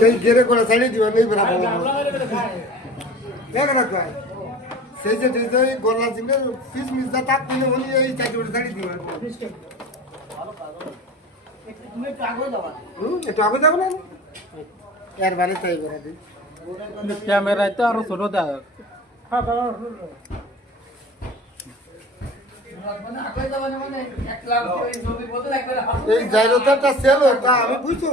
সেই গেরে করে ছাড়িয়ে দিবা নেই বেড়া দেখ না কয় সেই যে ওই গলা জিনে ফিস মিস দা তাক দিলে বলি এই চাকরি করে ছাড়িয়ে দিবা একটু আগে যাবো না এর বারে তাই করে দিই ক্যামেরায় তো আরো ছোট দেখা এই জাইরোটাটা সেল তা আমি বুঝছো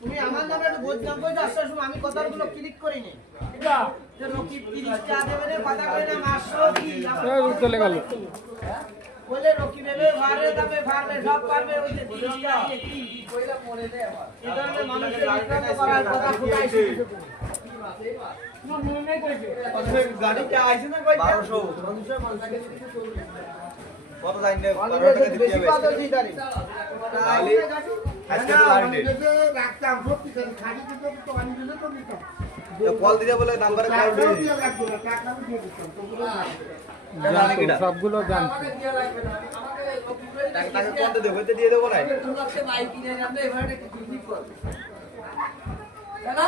তুমি আমার নামে একটু বদনাম করে আসার সময় আমি কথাগুলো ক্লিক করি নি যে রকি 30 টা দেবে না কথা কই না মাসো কি চলে গেল বলে রকি দেবে ভারে দামে ভারে সব পারবে ওই যে 30 টা দিয়ে কি কইলা মরে দেয় আমার এই ধরনের মানুষের বিক্রম করার কথা ফুটাইছে গাড়ি কে আইছে না কই 1200 কত জানি না 12 টাকা দিতে হবে তাহলে আজকে তো লাইনে রাখতাম সত্যি করে খালি দিতে তো আমি দিলে তো দিতাম তো কল দিলে বলে নাম্বারে কল দিয়ে লাগবে না টাকা আমি দিয়ে দিতাম সবগুলো জানতো টাকা কত দেব হইতে দিয়ে দেব না বাইক কিনে আমরা এবারে ক্লিক করব না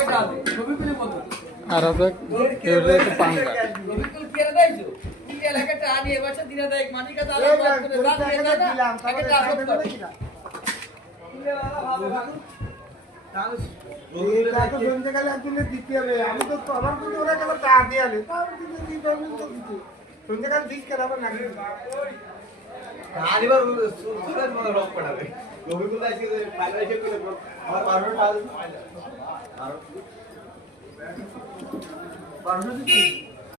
ওটা হবে ছবি পেলে কত আর আছে কেউ রেতে পাঙ্গা রবিকুল কেন দাইছো কি এলাকাটা আনি এবছর দিনা দেখ মানিকা দাদা বাদ করে দাঁত দিয়ে দিলাম তাকে আপলোড করে দিলাম আমি তো আমার কিন্তু ওরা গেল টাকা দিয়ে আনে তাও দিতে দিতে সন্ধ্যাকাল দিস কেন আবার লাগে আনিবার সুরেশ মনে রক পড়াবে রবিকুল আজকে ফাইনাল এসে করে আমার 12 টাকা আর 12